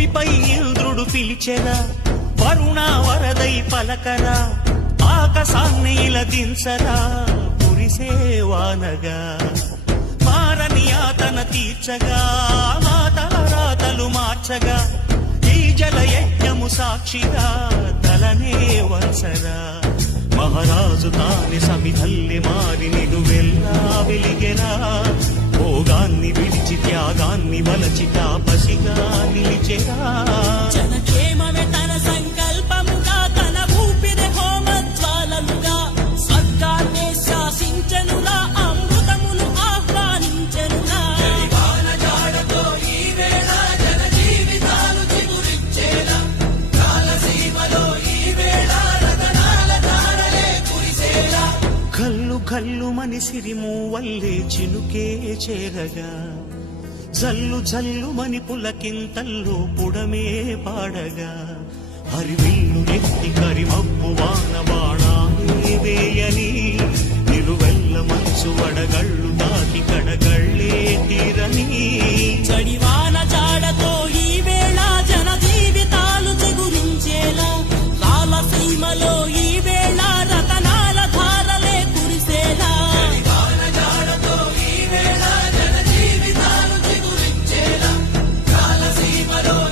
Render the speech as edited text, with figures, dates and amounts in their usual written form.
భూమిపై ఇంద్రుడు పిలిచెరా, వరుణ వరదై పలకరా, ఆకాశాన్ని ఇలా దించరా, కురిసేవానగా మారని ఆతన తీర్చగా, మాతల రాతలు మార్చగా, ఈ జల యజ్ఞము సాక్షిగా తలనే వంచరా. మహారాజు తాని సమిధల్లి మారి నిలువెల్లా వెలిగెరా, భోగాన్ని విడిచి త్యాగాన్ని వలచి తాపసిగా నిలిచెరా. జనక్షేమమే తన సంకల్పముగా, తన ఊపిరి హోమజ్వాలలుగా, స్వర్గాన్నే శాసించెనులా, అమృతమును ఆహ్వానించెనులా. కల్లు కల్లు మనిసిరిము వల్లే చినుకే చేరగా, జల్లు జల్లు మని పులకింతల్లు పుడమే పాడగా, హరివిల్లు ఎత్తి కరిమబ్బు వాన బాణాలే వేయని, నిలువెల్ల మంచు వడగళ్ళు